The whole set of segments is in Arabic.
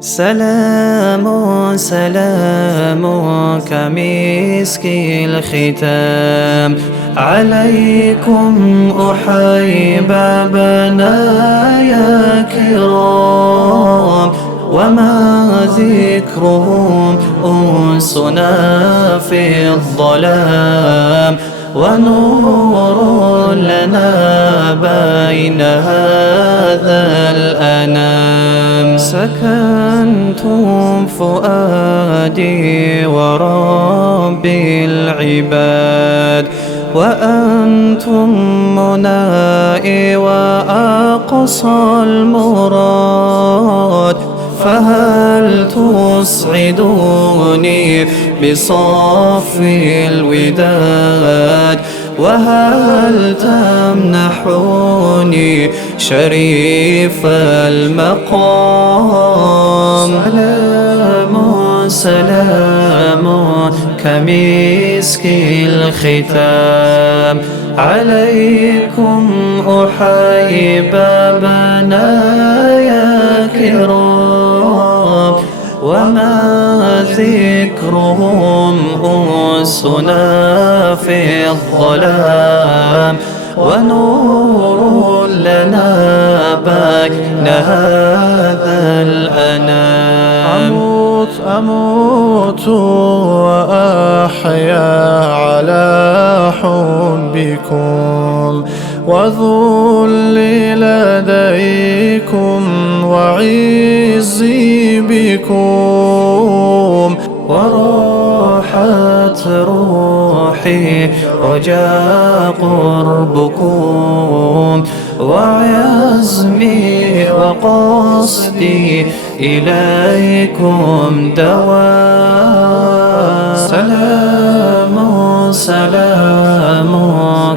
سلام سلام كمسك الختام عليكم أحيب بنايا كرام، وما ذكرهم أنسنا في الظلام، ونور لنا بين هذا الأنام. سكنتم فؤادي وربي العباد، وأنتم منائي وأقصى المراد، فهل تسعدوني بصف الوداد، وهل تمنحوني شريف المقام؟ سلام سلام كمسك الختام عليكم أحيب بنايا كرام، وما ذكرهم أنسنا في الظلام، ونور لنا بين هذا الأنام. أموت وأحيا على حبكم، وذلي لديكم وعزي بكم، وراحت روحي رجاء قربكم، وعزمي وقصدي إليكم دوام. سلام سلام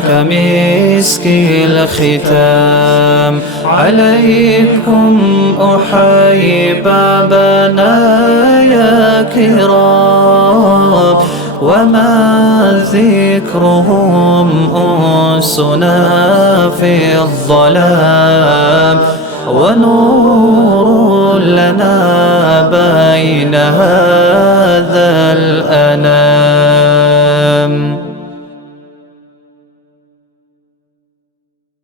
كمسك الختام عليكم أحيب بنايا كرام، وما ذكرهم أنسنا في الظلام، ونور لنا بين